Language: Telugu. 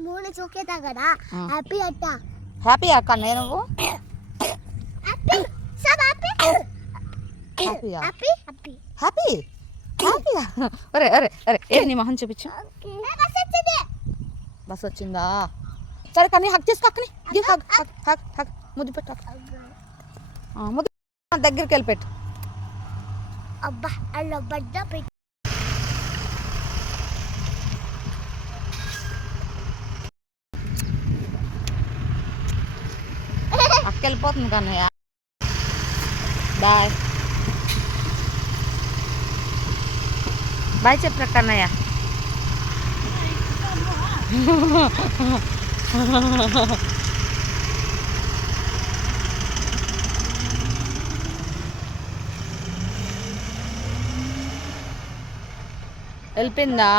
మూడు చూకేతా కదా హ్యాపీ అట్ట హ్యాపీ అక్క నేను హ్యాపీ సబ్ హ్యాపీ హ్యాపీయా హ్యాపీ హ్యాపీ హ్యాపీ హ్యాపీయా అరే అరే అరే ఏ నీ మొహం చూపించు బస్ వచ్చిందా సరే కానీ హక్ చేసుకో అక్కని గివ్ హక్ హక్ హక్ హక్ ముద్దు పెట్టు ముద్దు దగ్గరికి వెళ్ళి పెట్టు అబ్బా అల్ల బడ్డ పెట్టి అక్క వెళ్ళిపోతుంది కన్నయ్య బాయ్ బాయ్ చెప్పు కన్నయ్య వెళ్ళిపోయిందా